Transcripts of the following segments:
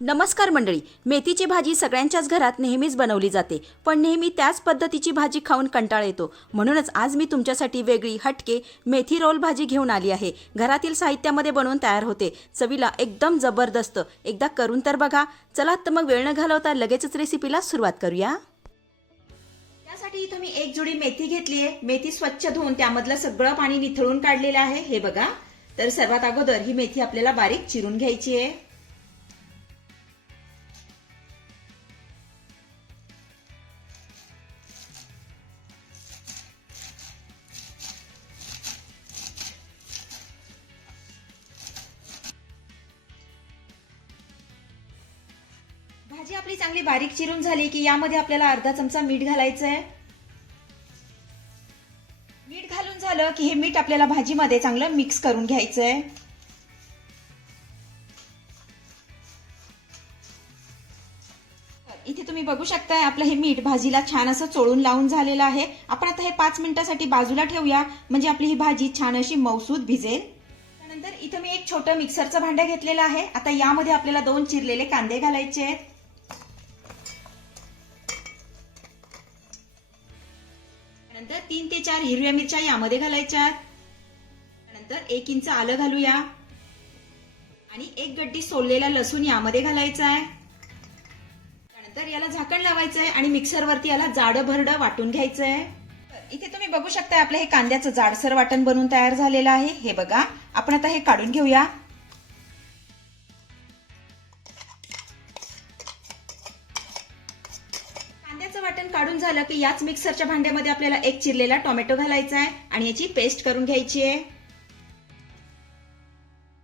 नमस्कार मंडळी मेथीची भाजी सगळ्यांच्याच घरात नेहमीच बनवली जाते पण नेहमी त्याच पद्धतीची भाजी खाऊन कंटाळ येतो. म्हणूनच आज मी तुमच्यासाठी वेगळी हटके मेथी रोल भाजी घेऊन आली आहे. घरातील साहित्यामध्ये बनवून तयार होते. चवीला एकदम जबरदस्त. एकदा करून तर बघा. चला तर मग वेळ न घालवता लगेचच रेसिपीला सुरुवात करूया. त्यासाठी इथं मी एक जुडी मेथी घेतली आहे. मेथी स्वच्छ धुवून त्यामधलं सगळं पाणी निथळून काढलेलं आहे. हे बघा. तर सर्वात अगोदर ही मेथी आपल्याला बारीक चिरून घ्यायची आहे. भाजी आपली चांगली बारीक चिरून झाली की यामध्ये आपल्याला अर्धा चमचा मीठ घालायचं आहे मीठ घालून झालं की हे मीठ आपल्याला भाजीमध्ये चांगलं मिक्स करून घ्यायचं आहे इथे तुम्ही बघू शकताय आपलं हे मीठ भाजीला छान असं चोळून लावून झालेलं आहे. आपण आता हे पाच मिनिटासाठी बाजूला ठेवूया. म्हणजे आपली ही भाजी छान अशी मौसूद भिजेल. त्यानंतर इथं मी एक छोटं मिक्सरचं भांडं घेतलेलं आहे. आता यामध्ये आपल्याला दोन चिरलेले कांदे घालायचे आहेत. नंतर तीन ते चार हिरव्या मिरच्या यामध्ये घालायच्या नंतर एक इंच आलं घालूया. आणि एक गड्डी सोललेला लसूण यामध्ये घालायचा आहे त्यानंतर याला झाकण लावायचं आहे आणि मिक्सरवरती याला जाडं भरडं वाटून घ्यायचं आहे इथे तुम्ही बघू शकता आपलं हे कांद्याचं जाडसर वाटण बनवून तयार झालेलं आहे. हे बघा आपण आता हे काढून घेऊया. वाटण काढून झालं की याच मिक्सरच्या भांड्यामध्ये आपल्याला एक चिरलेला टोमॅटो घालायचा आहे आणि याची पेस्ट करून घ्यायची आहे.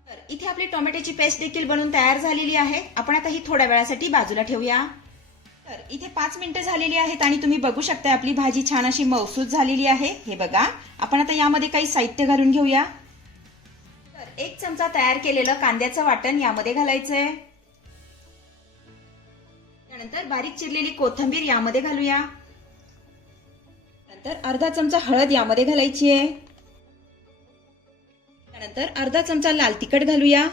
तर इथे आपली टोमॅटोची पेस्ट देखील बनवून तयार झालेली आहे. आपण आता ही थोड्या वेळासाठी बाजूला ठेवूया. तर इथे पाच मिनिटं झालेली आहेत आणि तुम्ही बघू शकता आपली भाजी छान अशी मौसूद झालेली आहे. हे बघा आपण आता यामध्ये काही साहित्य घालून घेऊया. तर एक चमचा तयार केलेलं कांद्याचं वाटण यामध्ये घालायचंय. त्यानंतर बारीक चिरलेली कोथंबीर यामध्ये घालूया. नंतर अर्धा चमचा हळद यामध्ये घालायची आहे. त्यानंतर अर्धा चमचा लाल तिखट घालूया.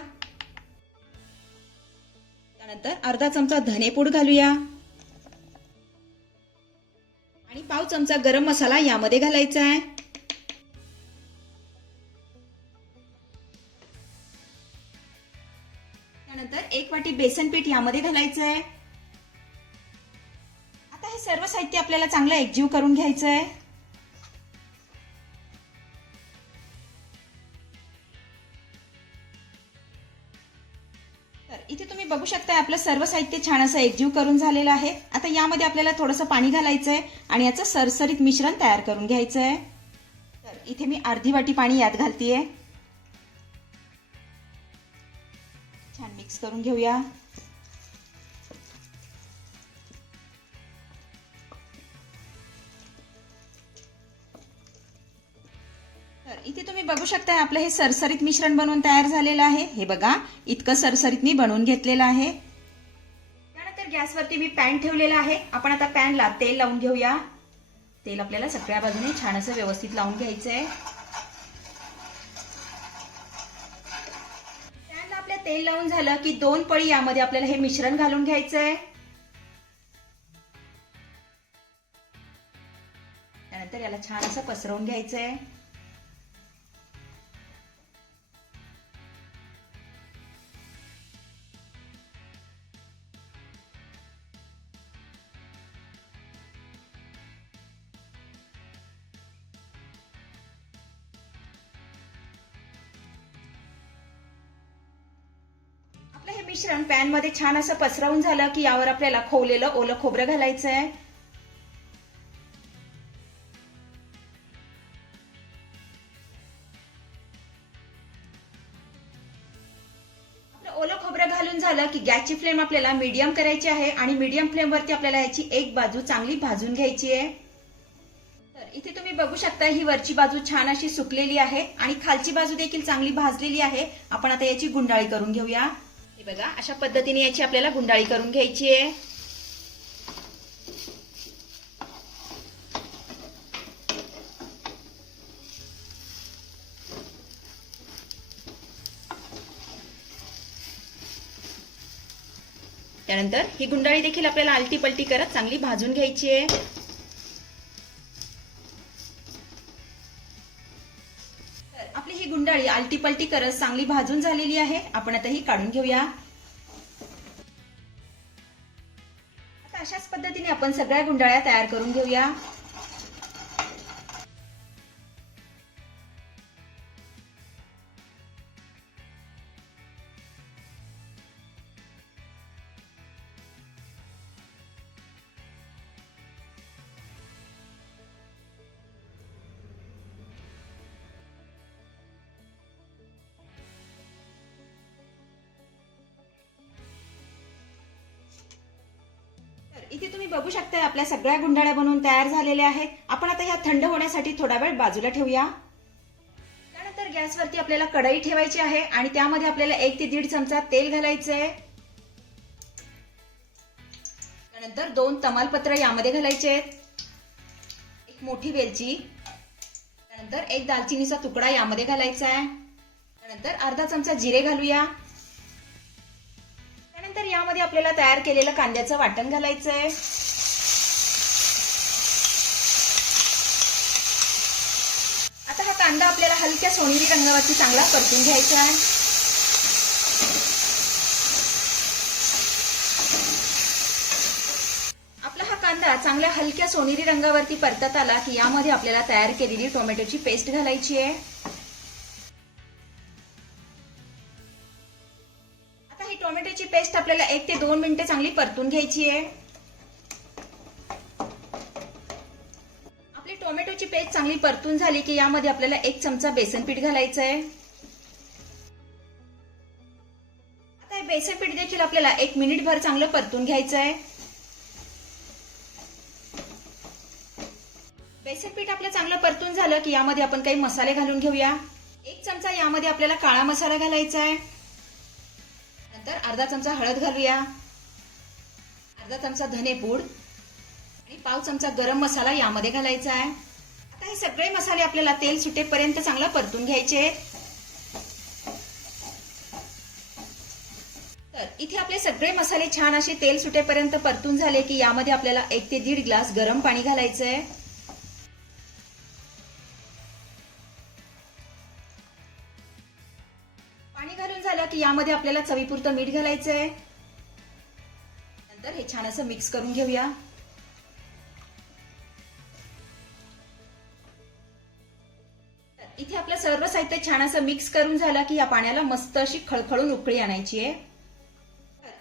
त्यानंतर अर्धा चमचा धनेपूड घालूया. आणि पाव चमचा गरम मसाला यामध्ये घालायचा आहे. त्यानंतर एक वाटी बेसन पीठ यामध्ये घालायचं आहे. सर्व साहित्य आपल्याला चांगलं एकजीव करून घ्यायचं आहे तर इथे तुम्ही बघू शकता आपलं सर्व साहित्य छान असं एकजीव करून झालेलं आहे. आता यामध्ये आपल्याला थोडंसं पाणी घालायचं आहे आणि याचं सरसरीत मिश्रण तयार करून घ्यायचं आहे तर इथे मी अर्धी वाटी पाणी यात घालतीये. छान मिक्स करून घेऊया. शकताय आपलं हे सरसरीत मिश्रण बनवून तयार झालेलं आहे. हे बघा इतकं सरसरीत मी बनवून घेतलेलं आहे. त्यानंतर गॅसवरती मी पॅन ठेवलेला आहे. आपण आता पॅनला तेल लावून घेऊया. तेल आपल्याला सगळ्या बाजूने छान असं व्यवस्थित लावून घ्यायचं आहे पॅनला आपल्या तेल लावून झालं की दोन पळी यामध्ये आपल्याला हे मिश्रण घालून घ्यायचं आहे त्यानंतर याला छान असं पसरवून घ्यायचं आहे आपलं हे मिश्रण पॅनमध्ये छान असं पसरवून झालं की यावर आपल्याला खोवलेलं ओलं खोबरं घालायचं आहे ओलं खोबरं घालून झालं की गॅसची फ्लेम आपल्याला मीडियम करायची आहे आणि मीडियम फ्लेमवरती आपल्याला याची एक बाजू चांगली भाजून घ्यायची आहे. तर इथे तुम्ही बघू शकता ही वरची बाजू छान अशी सुकलेली आहे आणि खालची बाजू देखील चांगली भाजलेली आहे. आपण आता याची गुंडाळी करून घेऊया. हे बघा अशा पद्धतीने याची आपल्याला गुंडाळी करून घ्यायची आहे. त्यानंतर ही गुंडाळी देखील आपल्याला आलटी पलटी करत चांगली भाजून घ्यायची आहे. गुंडाळी आलटी पलटी करत चांगली भाजून झालेली आहे. आपण आता ही काढून घेऊया. आता अशाच पद्धतीने आपण सगळ्या गुंडाळ्या तयार करून घेऊया. इथे तुम्ही बघू शकता आपल्या सगळ्या गुंडाळ्या बनवून तयार झालेल्या आहेत. आपण आता ह्या थंड होण्यासाठी थोडा वेळ बाजूला ठेवूया. त्यानंतर गॅसवरती आपल्याला कढई ठेवायची आहे आणि त्यामध्ये आपल्याला एक ते दीड चमचा तेल घालायचं आहे त्यानंतर दोन तमालपत्र यामध्ये घालायचे आहेत एक मोठी वेलची. त्यानंतर एक दालचिनीचा तुकडा यामध्ये घालायचा आहे त्यानंतर अर्धा चमचा जिरे घालूया. यामध्ये आपल्याला तयार केलेलं कांद्याचं वाटण घालायचं आहे आता हा कांदा आपल्याला हलक्या सोनेरी रंगावरती चांगला परतून घ्यायचा आहे. आपला हा कांदा चांगल्या हलक्या सोनेरी रंगावरती परतत आला की यामध्ये आपल्याला तयार केलेली टोमॅटोची पेस्ट घालायची आहे. मिनिटं चांगली परतून घ्यायची आहे. आपली टोमॅटोची पेस्ट चांगली परतून झाली की यामध्ये आपल्याला एक चमचा बेसन पीठ घालायचं आहे. आता हे बेसन पीठ देखील आपल्याला एक मिनिट भर चांगलं परतून घ्यायचं आहे. बेसन पीठ आपलं चांगलं परतून झालं की यामध्ये आपण काही मसाले घालून घेऊया. एक चमचा यामध्ये आपल्याला काळा मसाला घालायचा आहे. नंतर अर्धा चमचा हळद घालूया. अर्धा चमचा धनेपूड आणि पाव चमचा गरम मसाला यामध्ये घालायचा आहे. आता हे सगळे मसाले आपल्याला तेल सुटेपर्यंत चांगला परतून घ्यायचे तर इथे आपले सगळे मसाले छान असे तेल सुटेपर्यंत परतून झाले की यामध्ये आपल्याला एक ते दीड ग्लास गरम पाणी घालायचं आहे. पाणी घालून झालं की यामध्ये आपल्याला चवीपुरतं मीठ घालायचं आहे. तर हे छान असं मिक्स करून घेऊया. इथे आपलं सर्व साहित्य छान असं मिक्स करून झालं की या पाण्याला मस्त अशी खळखळून उकळी आणायची आहे.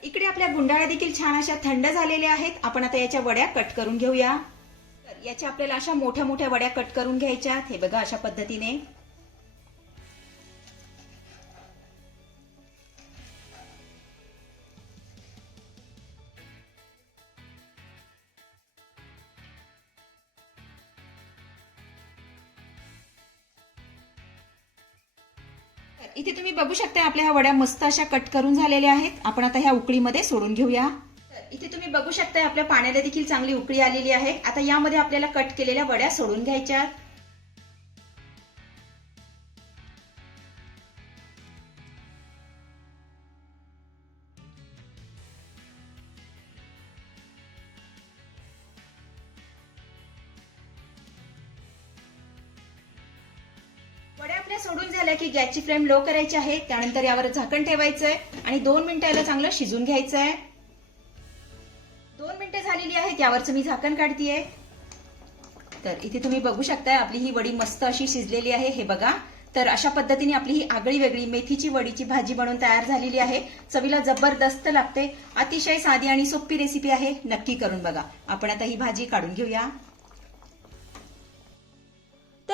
इकडे आपल्या गुंडाळ्या देखील छान अशा थंड झालेल्या आहेत. आपण आता याच्या वड्या कट करून घेऊया. याच्या आपल्याला अशा मोठ्या मोठ्या वड्या कट करून घ्यायच्या हे बघा अशा पद्धतीने. इथे तुम्ही बघू शकता आपल्या ह्या वड्या मस्त अशा कट करून झालेल्या आहेत. आपण आता ह्या उकळीमध्ये सोडून घेऊया. इथे तुम्ही बघू शकता आपल्या पाण्याला देखील चांगली उकळी आलेली आहे. आता यामध्ये आपल्याला कट केलेल्या वड्या सोडून घ्यायच्या सोडून झाल्या की गॅसची फ्लेम लो करायची आहे. त्यानंतर यावर झाकण ठेवायचंय आणि दोन मिनिटं याला चांगलं शिजून घ्यायचं आहे दोन मिनिटं झालेली आहेत यावरचं मी झाकण काढतीये. तर इथे तुम्ही बघू शकताय आपली ही वडी मस्त अशी शिजलेली आहे हे बघा. तर अशा पद्धतीने आपली ही आगळी वेगळी मेथीची वडीची भाजी बनवून तयार झालेली आहे. चवीला जबरदस्त लागते. अतिशय साधी आणि सोपी रेसिपी आहे नक्की करून बघा. आपण आता ही भाजी काढून घेऊया.